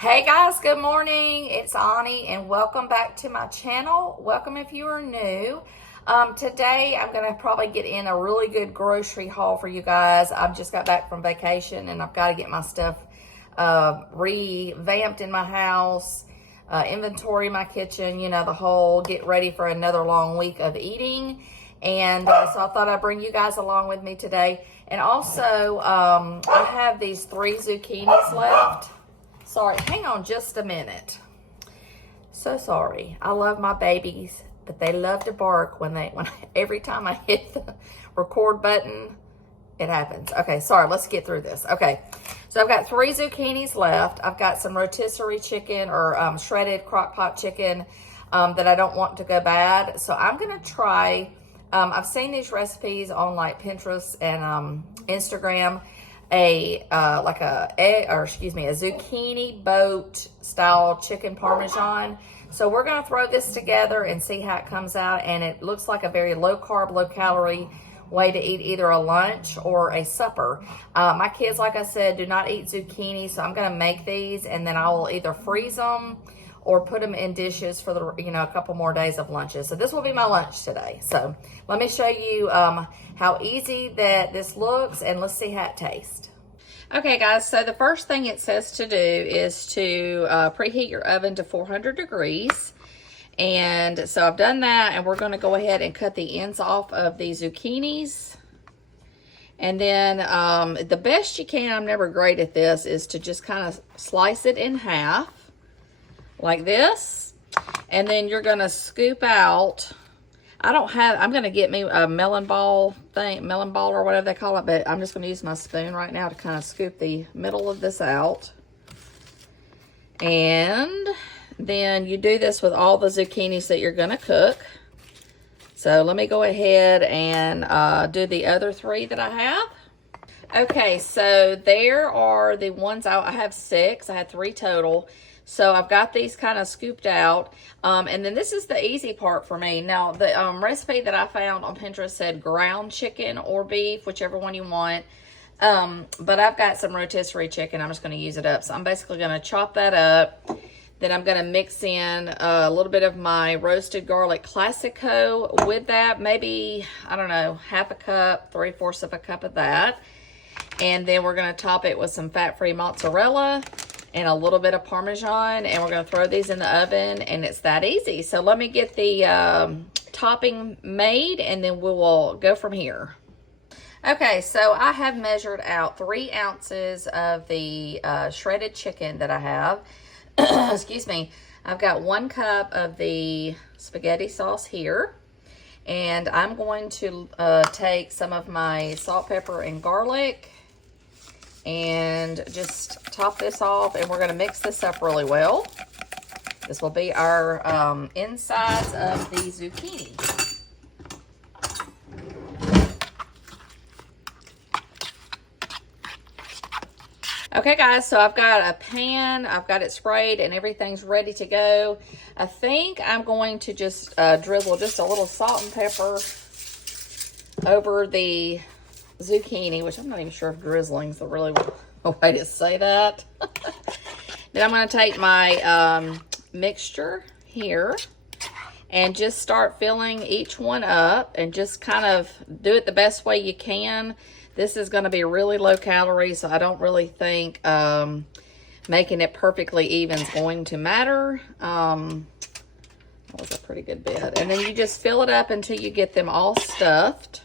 Hey guys, good morning. It's Ani and welcome back to my channel. Welcome if you are new. Today I'm going to probably get in a really good grocery haul for you guys. I've just got back from vacation and I've got to get my stuff revamped in my house, inventory my kitchen, you know, the whole get ready for another long week of eating. And so I thought I'd bring you guys along with me today. And also, I have these 3 zucchinis left. Sorry, hang on just a minute. So sorry. I love my babies, but they love to bark when every time I hit the record button, it happens. Okay, sorry, let's get through this. Okay, so I've got 3 zucchinis left. I've got some rotisserie chicken or shredded crock pot chicken that I don't want to go bad. So I'm gonna try, I've seen these recipes on like Pinterest and Instagram, a zucchini boat style chicken parmesan. So we're going to throw this together and see how it comes out, and it looks like a very low carb, low calorie way to eat either a lunch or a supper. My kids, like I said, do not eat zucchini, so I'm going to make these and then I will either freeze them or put them in dishes for a couple more days of lunches. So this will be my lunch today. So let me show you how easy that this looks, and let's see how it tastes. Okay guys, so the first thing it says to do is to preheat your oven to 400 degrees. And so I've done that, and we're gonna go ahead and cut the ends off of these zucchinis. And then the best you can, I'm never great at this, is to just kind of slice it in half like this. And then you're gonna scoop out, I'm gonna get me a melon ball or whatever they call it, but I'm just gonna use my spoon right now to kind of scoop the middle of this out. And then you do this with all the zucchinis that you're gonna cook. So let me go ahead and do the other 3 that I have. Okay, so there are the ones I have 6. I had 3 total. So I've got these kind of scooped out. And then this is the easy part for me. Now, the recipe that I found on Pinterest said ground chicken or beef, whichever one you want. But I've got some rotisserie chicken. I'm just going to use it up. So I'm basically going to chop that up. Then I'm going to mix in a little bit of my roasted garlic classico with that. Maybe, I don't know, half a cup, 3/4 of a cup of that. And then we're going to top it with some fat-free mozzarella and a little bit of Parmesan, and we're going to throw these in the oven, and it's that easy. So let me get the topping made, and then we will go from here. Okay, so I have measured out 3 ounces of the shredded chicken that I have. Excuse me. I've got 1 cup of the spaghetti sauce here, and I'm going to take some of my salt, pepper, and garlic and just top this off, and we're going to mix this up really well. This will be our insides of the zucchini. Okay guys, so I've got a pan, I've got it sprayed, and everything's ready to go. I think I'm going to just drizzle just a little salt and pepper over the zucchini, which I'm not even sure if drizzling is the really way to say that. Then I'm going to take my mixture here and just start filling each one up, and just kind of do it the best way you can. This is going to be really low calorie, so I don't really think making it perfectly even is going to matter. That was a pretty good bit. And then you just fill it up until you get them all stuffed.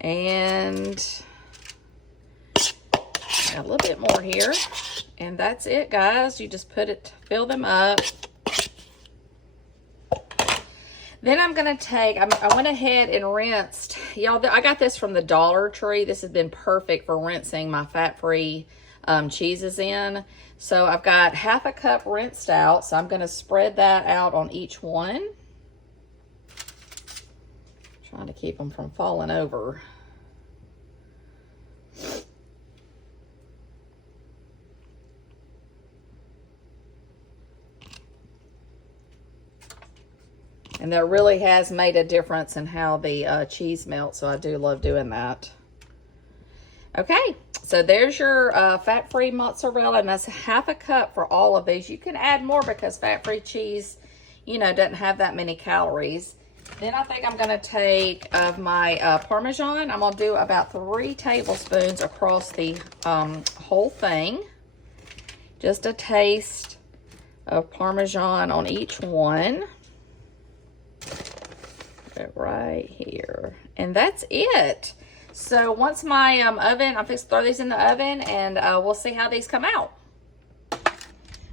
And a little bit more here, and that's it guys. You just fill them up. Then I'm gonna take, I went ahead and rinsed, y'all, I got this from the Dollar Tree. This has been perfect for rinsing my fat-free cheeses in. So I've got half a cup rinsed out, so I'm gonna spread that out on each one. Trying to keep them from falling over. And that really has made a difference in how the cheese melts, so I do love doing that. Okay, So there's your fat-free mozzarella, and that's half a cup for all of these. You can add more because fat-free cheese, you know, doesn't have that many calories. Then I think I'm going to take of my Parmesan. I'm going to do about 3 tablespoons across the whole thing. Just a taste of Parmesan on each one. Put it right here. And that's it. So once my oven, I'm fixing to throw these in the oven, and we'll see how these come out.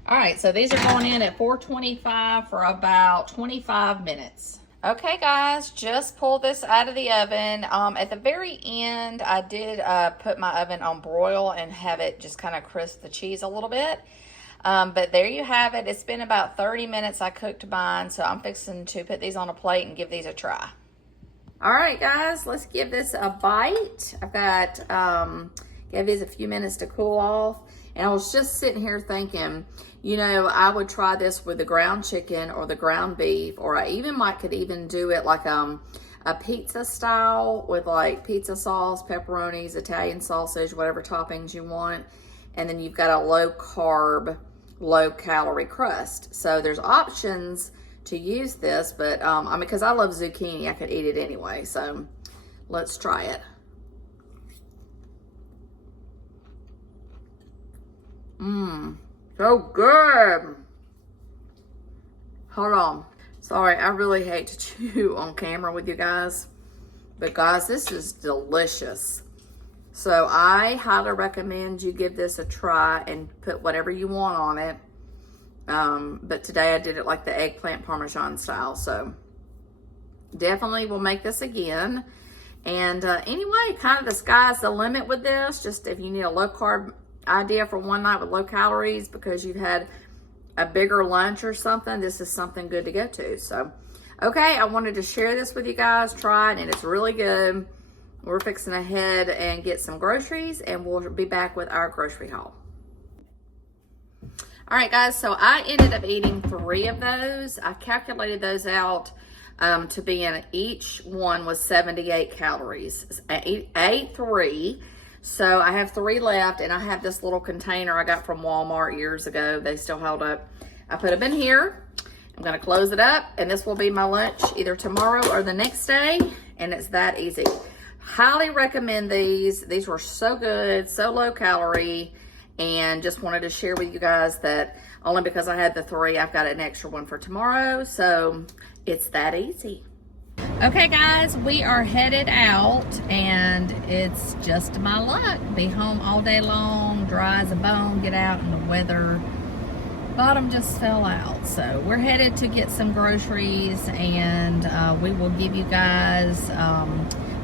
All right, so these are going in at 425 for about 25 minutes. Okay, guys, just pulled this out of the oven. At the very end, I did put my oven on broil and have it just kind of crisp the cheese a little bit. But there you have it. It's been about 30 minutes I cooked mine, so I'm fixing to put these on a plate and give these a try. All right, guys, let's give this a bite. I've got, gave these a few minutes to cool off. And I was just sitting here thinking, you know, I would try this with the ground chicken or the ground beef, or I even could even do it like a pizza style with like pizza sauce, pepperonis, Italian sausage, whatever toppings you want. And then you've got a low carb, low calorie crust. So there's options to use this, but I mean, because I love zucchini, I could eat it anyway. So let's try it. So good. Hold on. Sorry, I really hate to chew on camera with you guys. But guys, this is delicious. So I highly recommend you give this a try and put whatever you want on it. But today I did it like the eggplant Parmesan style. So definitely will make this again. And anyway, kind of the sky's the limit with this. Just if you need a low carb idea for one night with low calories because you've had a bigger lunch or something, this is something good to go to. So, okay, I wanted to share this with you guys. Try it, and it's really good. We're fixing to head and get some groceries, and we'll be back with our grocery haul. All right, guys, so I ended up eating 3 of those. I calculated those out to be in each one was 78 calories. I ate 3. So I have 3 left, and I have this little container I got from Walmart years ago. They still held up. I put them in here. I'm going to close it up, and this will be my lunch either tomorrow or the next day, and it's that easy. Highly recommend these. These were so good, so low calorie, and just wanted to share with you guys that only because I had the 3, I've got an extra one for tomorrow, so it's that easy. Okay, guys, we are headed out, and it's just my luck. Be home all day long, dry as a bone, get out, and the weather bottom just fell out. So we're headed to get some groceries, and we will give you guys,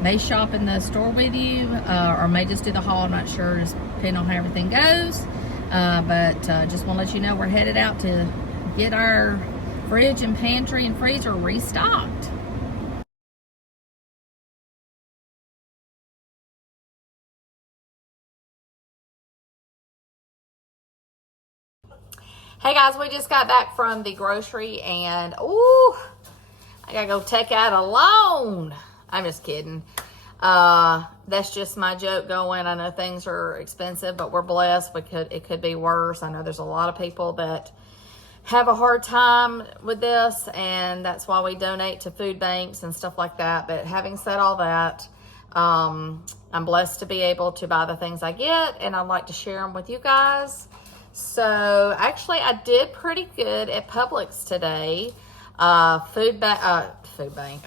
may shop in the store with you, or may just do the haul. I'm not sure, just depending on how everything goes. But just want to let you know we're headed out to get our fridge and pantry and freezer restocked. Hey guys, we just got back from the grocery, and ooh, I gotta go take out a loan. I'm just kidding. That's just my joke going. I know things are expensive, but we're blessed. It could be worse. I know there's a lot of people that have a hard time with this, and that's why we donate to food banks and stuff like that. But having said all that, I'm blessed to be able to buy the things I get, and I'd like to share them with you guys. So actually, I did pretty good at Publix today. Food bank.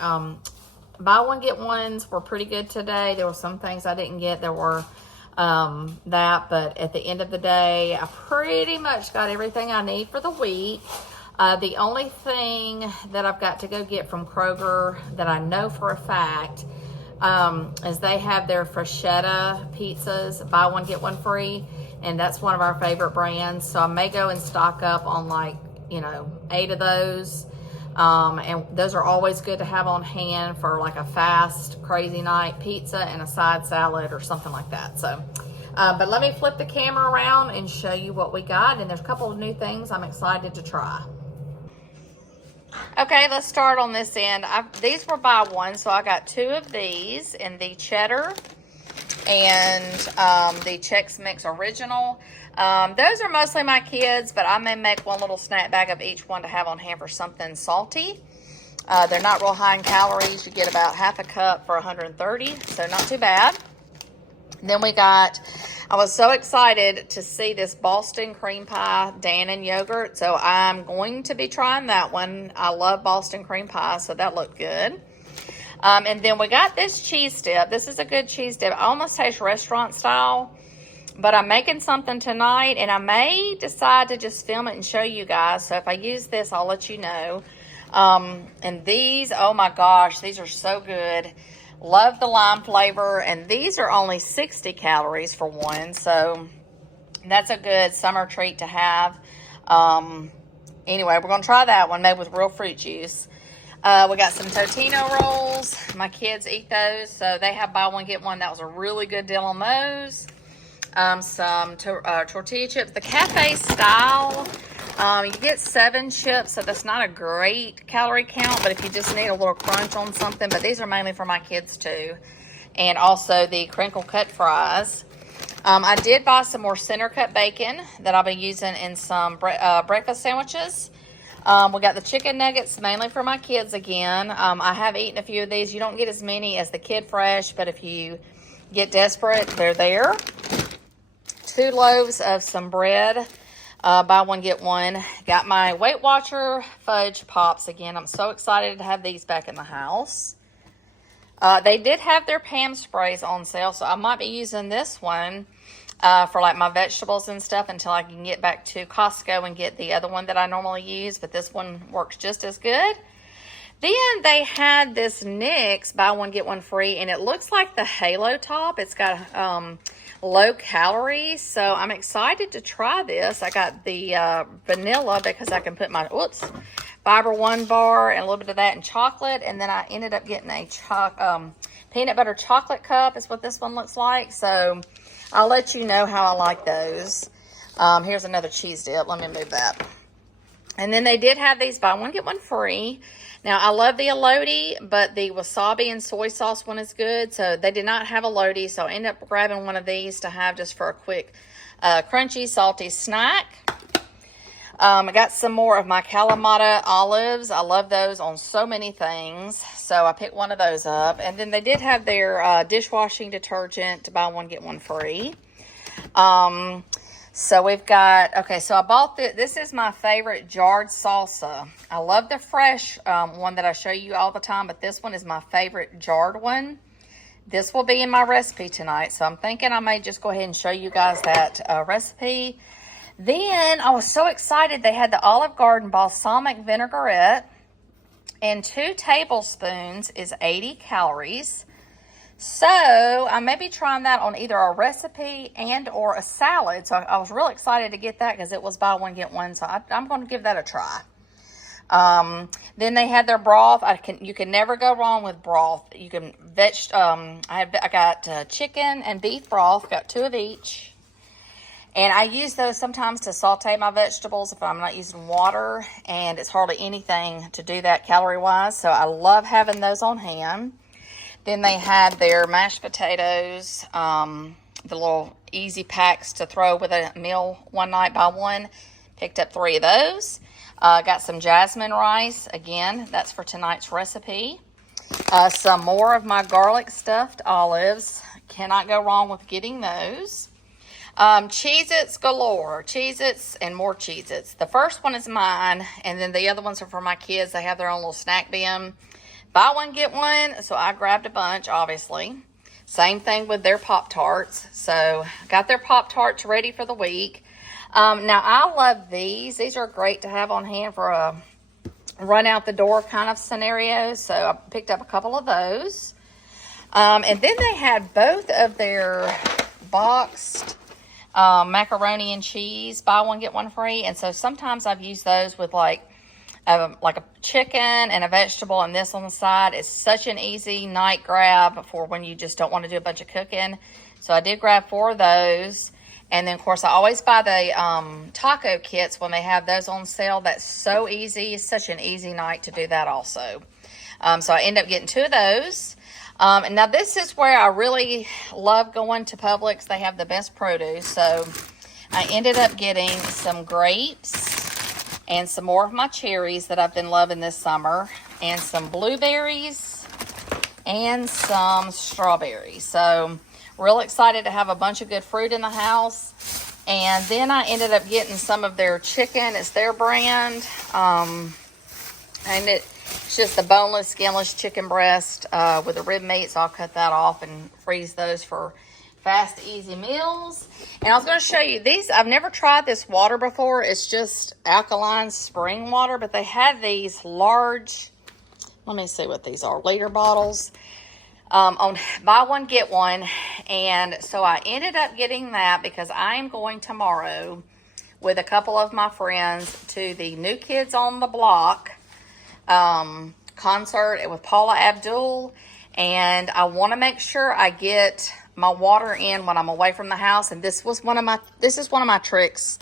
Buy one get ones were pretty good today. There were some things I didn't get. There were but at the end of the day, I pretty much got everything I need for the week. The only thing that I've got to go get from Kroger that I know for a fact is they have their Freschetta pizzas, buy one get one free. And that's one of our favorite brands. So I may go and stock up on 8 of those. And those are always good to have on hand for like a fast, crazy night pizza and a side salad or something like that. So, but let me flip the camera around and show you what we got. And there's a couple of new things I'm excited to try. Okay, let's start on this end. These were buy one, so I got 2 of these in the cheddar. and the Chex Mix Original. Those are mostly my kids, but I may make one little snack bag of each one to have on hand for something salty. They're not real high in calories. You get about half a cup for 130, so not too bad. Then we got, I was so excited to see this Boston cream pie Dannon yogurt, so I'm going to be trying that one. I love Boston cream pie, so that looked good. And then we got this cheese dip. This is a good cheese dip. It almost tastes restaurant style, but I'm making something tonight, and I may decide to just film it and show you guys. So if I use this, I'll let you know. And these, oh my gosh, these are so good. Love the lime flavor, and these are only 60 calories for one, so that's a good summer treat to have. Anyway, we're going to try that one made with real fruit juice. We got some Totino rolls. My kids eat those, so they have buy one, get one. That was a really good deal on those. Some tortilla chips. The cafe style, you get 7 chips, so that's not a great calorie count, but if you just need a little crunch on something, but these are mainly for my kids too. And also the crinkle cut fries. I did buy some more center cut bacon that I'll be using in some breakfast sandwiches. We got the chicken nuggets mainly for my kids again. I have eaten a few of these. You don't get as many as the Kid Fresh, but if you get desperate, they're there. 2 loaves of some bread. Buy one, get one. Got my Weight Watcher fudge pops again. I'm so excited to have these back in the house. They did have their Pam sprays on sale, so I might be using this one for like my vegetables and stuff until I can get back to Costco and get the other one that I normally use, but this one works just as good. Then they had this NYX buy one, get one free, and it looks like the Halo top. It's got low calories, so I'm excited to try this. I got the vanilla because I can put my Fiber One bar and a little bit of that in chocolate, and then I ended up getting a peanut butter chocolate cup is what this one looks like, so I'll let you know how I like those. Here's another cheese dip. Let me move that. And then they did have these buy one, get one free. Now, I love the elodie, but the wasabi and soy sauce one is good. So they did not have elodie, so I ended up grabbing one of these to have just for a quick crunchy, salty snack. I got some more of my Kalamata olives. I love those on so many things, so I picked one of those up. And then they did have their dishwashing detergent to buy one, get one free. So we've got, okay, so I bought this is my favorite jarred salsa. I love the fresh one that I show you all the time, but this one is my favorite jarred one. This will be in my recipe tonight, so I'm thinking I may just go ahead and show you guys that recipe. Then I was so excited. They had the Olive Garden balsamic vinaigrette, and 2 tablespoons is 80 calories. So I may be trying that on either a recipe and or a salad. So I was really excited to get that because it was buy one, get one. So I'm going to give that a try. Then they had their broth. You can never go wrong with broth. You can I got chicken and beef broth. Got 2 of each. And I use those sometimes to saute my vegetables if I'm not using water. And it's hardly anything to do that calorie-wise. So I love having those on hand. Then they had their mashed potatoes, the little easy packs to throw with a meal one night by one. Picked up 3 of those. Got some jasmine rice. Again, that's for tonight's recipe. Some more of my garlic stuffed olives. Cannot go wrong with getting those. Cheez-Its galore. Cheez-Its and more Cheez-Its. The first one is mine, and then the other ones are for my kids. They have their own little snack bin. Buy one, get one. So I grabbed a bunch, obviously. Same thing with their Pop-Tarts. So got their Pop-Tarts ready for the week. Now, I love these. These are great to have on hand for a run out the door kind of scenario. So I picked up a couple of those. And then they had both of their boxed macaroni and cheese. Buy one, get one free. And so sometimes I've used those with like a chicken and a vegetable and this on the side. It's such an easy night grab for when you just don't want to do a bunch of cooking. So I did grab 4 of those. And then, of course, I always buy the taco kits when they have those on sale. That's so easy. It's such an easy night to do that also. So I end up getting 2 of those. And now this is where I really love going to Publix. They have the best produce. So I ended up getting some grapes and some more of my cherries that I've been loving this summer, and some blueberries and some strawberries. So real excited to have a bunch of good fruit in the house. And then I ended up getting some of their chicken. It's their brand. And it's just a boneless, skinless chicken breast with the rib meat. So I'll cut that off and freeze those for fast, easy meals. And I was going to show you these. I've never tried this water before. It's just alkaline spring water. But they have these large, let me see what these are, liter bottles. On buy one, get one. And so I ended up getting that because I'm going tomorrow with a couple of my friends to the New Kids on the Block concert with Paula Abdul. And I want to make sure I get my water in when I'm away from the house. And this is one of my tricks.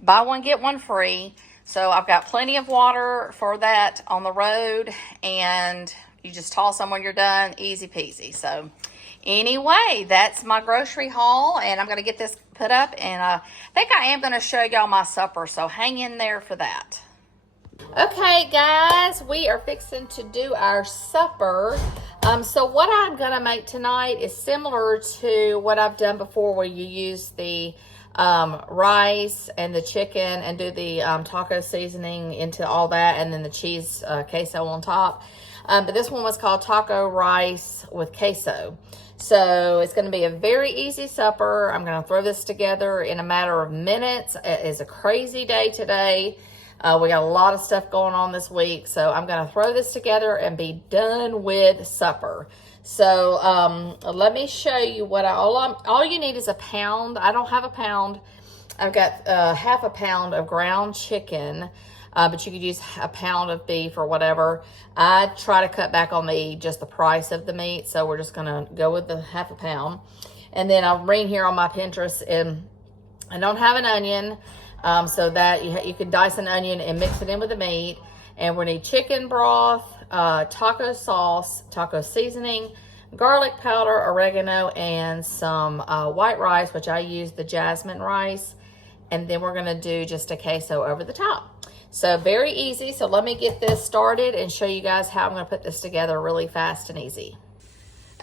Buy one, get one free. So I've got plenty of water for that on the road, and you just toss them when you're done. Easy peasy. So anyway, that's my grocery haul, and I'm going to get this put up, and I think I am going to show y'all my supper, so hang in there for that. Okay, guys, we are fixing to do our supper. So what I'm going to make tonight is similar to what I've done before, where you use the rice and the chicken and do the taco seasoning into all that, and then the cheese queso on top. But this one was called taco rice with queso. So it's going to be a very easy supper. I'm going to throw this together in a matter of minutes. It is a crazy day today. We got a lot of stuff going on this week. So I'm going to throw this together and be done with supper. So let me show you what all you need is a pound. I don't have a pound. I've got half a pound of ground chicken. But you could use a pound of beef or whatever. I try to cut back on just the price of the meat, so we're just going to go with the half a pound. And then I'll read here on my Pinterest, and I don't have an onion, so that you can dice an onion and mix it in with the meat. And we need chicken broth, taco sauce, taco seasoning, garlic powder, oregano, and some white rice, which I use the jasmine rice. And then we're going to do just a queso over the top. So very easy. So let me get this started and show you guys how I'm going to put this together really fast and easy.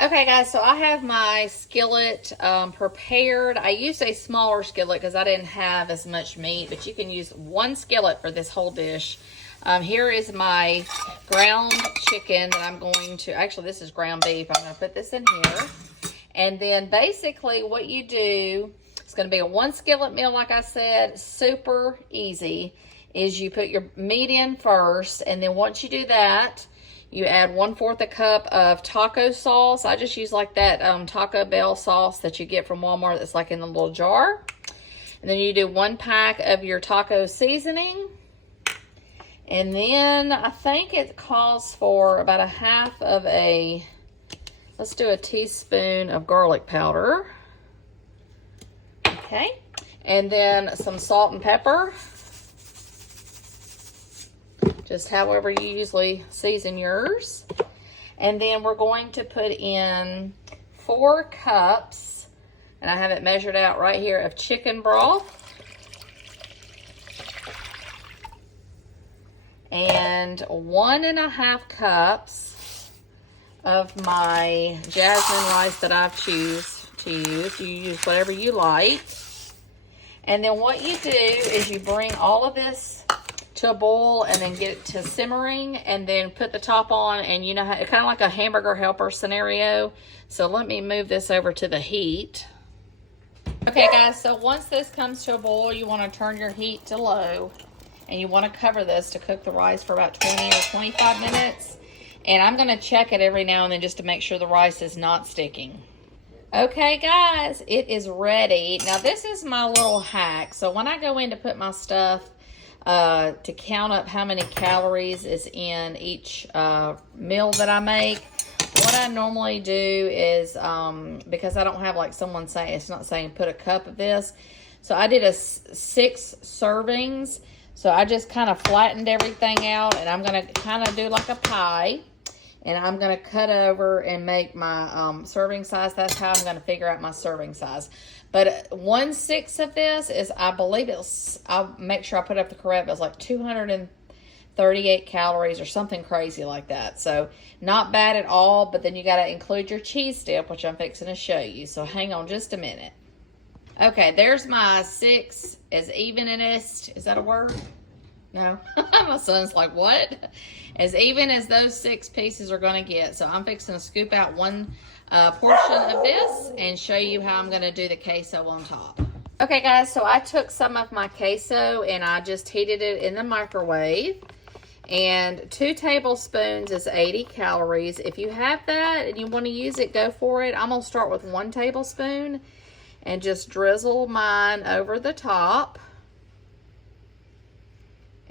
Okay, guys, so I have my skillet prepared. I used a smaller skillet because I didn't have as much meat, but you can use one skillet for this whole dish. Here is my ground chicken that I'm going to, actually this is ground beef. I'm going to put this in here. And then basically what you do, it's going to be a one skillet meal, like I said, super easy, is you put your meat in first, and then once you do that, you add 1/4 a cup of taco sauce. I just use like that Taco Bell sauce that you get from Walmart that's like in the little jar. And then you do 1 pack of your taco seasoning. And then I think it calls for about let's do a teaspoon of garlic powder. Okay. And then some salt and pepper. Just however you usually season yours. And then we're going to put in 4 cups, and I have it measured out right here, of chicken broth. And 1.5 cups of my jasmine rice that I've choose to use. You use whatever you like. And then what you do is you bring all of this to a boil and then get it to simmering, and then put the top on, and you know how, kind of like a hamburger helper scenario. So let me move this over to the heat. Okay, guys, so once this comes to a boil, you want to turn your heat to low, and you want to cover this to cook the rice for about 20 or 25 minutes. And I'm going to check it every now and then just to make sure the rice is not sticking. Okay, guys, it is ready. Now, this is my little hack. So when I go in to put my stuff, to count up how many calories is in each meal that I make, what I normally do is, because I don't have like someone saying, it's not saying put a cup of this, so I did 6 servings. So I just kind of flattened everything out, and I'm going to kind of do like a pie. And I'm going to cut over and make my serving size. That's how I'm going to figure out my serving size. But 1/6 of this is, I believe it's, I'll make sure I put up the correct, but it's like 238 calories or something crazy like that. So not bad at all, but then you got to include your cheese dip, which I'm fixing to show you. So hang on just a minute. Okay, there's my 6 as evenest. Is that a word? No. My son's like, what? As even as those 6 pieces are going to get. So I'm fixing to scoop out one portion of this and show you how I'm going to do the queso on top. Okay, guys, so I took some of my queso and I just heated it in the microwave. And 2 tablespoons is 80 calories. If you have that and you want to use it, go for it. I'm going to start with 1 tablespoon and just drizzle mine over the top.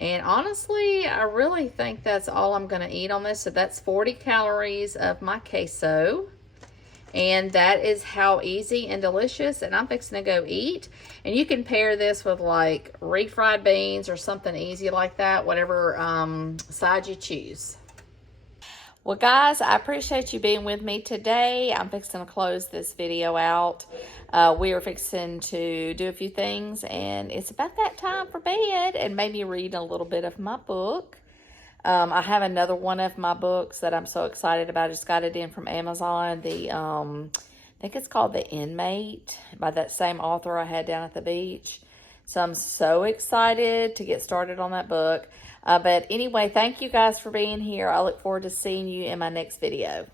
And honestly, I really think that's all I'm going to eat on this. So that's 40 calories of my queso. And that is how easy and delicious. And I'm fixing to go eat. And you can pair this with like refried beans or something easy like that. Whatever side you choose. Well, guys, I appreciate you being with me today. I'm fixing to close this video out. We are fixing to do a few things, and it's about that time for bed and maybe read a little bit of my book. I have another one of my books that I'm so excited about. I just got it in from Amazon. I think it's called The Inmate by that same author I had down at the beach. So I'm so excited to get started on that book. But anyway, thank you guys for being here. I look forward to seeing you in my next video.